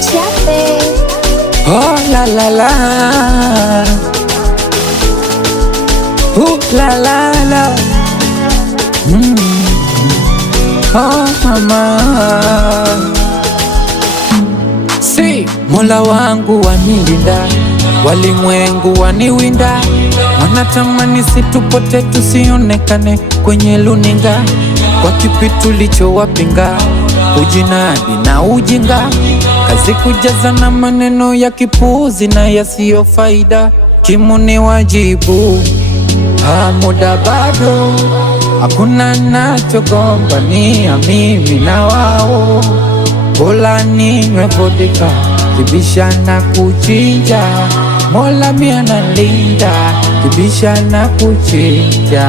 Chape. Oh la la la, la la la, oh mama. Si Mola wangu wanilinda, walimwengu waniwinda, wanatamani situpote tusionekane kwenye luninga, kwa kipi tulichowapinga, ujinadi na ujinga, kazi kujaza na maneno ya kipuzi na yasiyo faida, kimuni wajibu. Muda bado, hakuna nachogombania mimi na wao, bora ninywe vodka, kibisha na kuchinja, Mola mia nalinda, kibisha na kuchinja.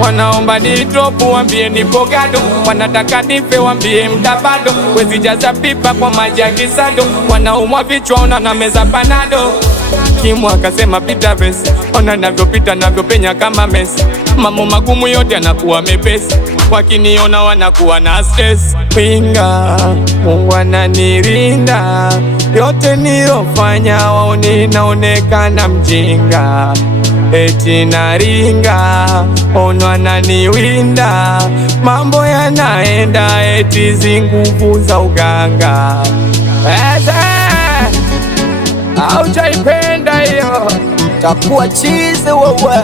Wanaomba ni drop wambie nipo gado, wanataka nife wambie mda bado, wezi jaza pipa kwa maji ya kisado, wanaumwa vichwa ona na meza panado. Kimu akasema pita vesi, ona navyopita navyopenya kama Messi, mambo magumu yote yanakuwa mepesi, wakiniona wanakuwa na stress. Pinga Mungu ananirinda, yote nilofanya waone naonekana mjinga, eti naringa ono ananiwinda, mambo yanaenda eti zinguvu za uganga. Haujaipenda hiyo takuwa chizi wewe.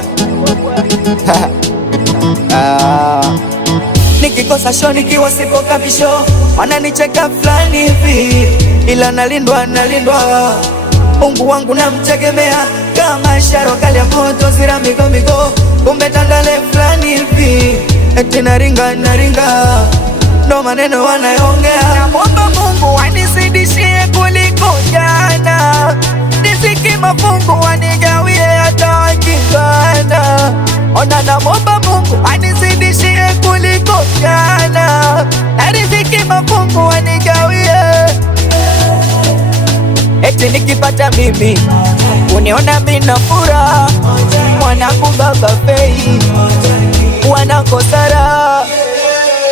Nikikosa show nikiwa sipo kabisho, wananicheka fulani hivi, ila nalindwa Mungu wangu namtegemea, kama sharo kali ya moto zira migo, kumbe tandale fulani hivi, eti naringa ndo maneno wanayongea. Namwomba Mungu anizidishie kuliko jana, nisiki mafungu wanigawie hata wakikana. Ona namwomba Mungu anizidishie kuliko jana, nisiki mafungu wanigawie, eti nikipata mimi uniona mina furaha, mwanangu baba fei wanakosara,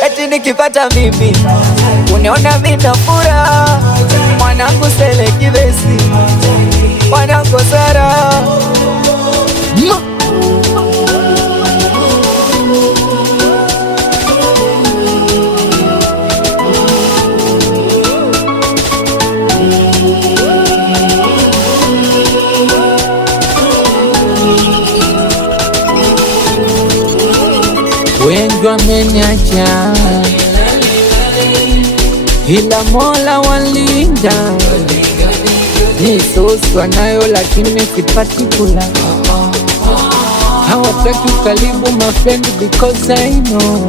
eti nikipata mimi uniona mina furaha, mwanangu sele kibesi wanakosara. Wengi wameniacha, ila Mola walinda, nisoswa nayo lakini sipati kula, hawataki karibu my friend because I know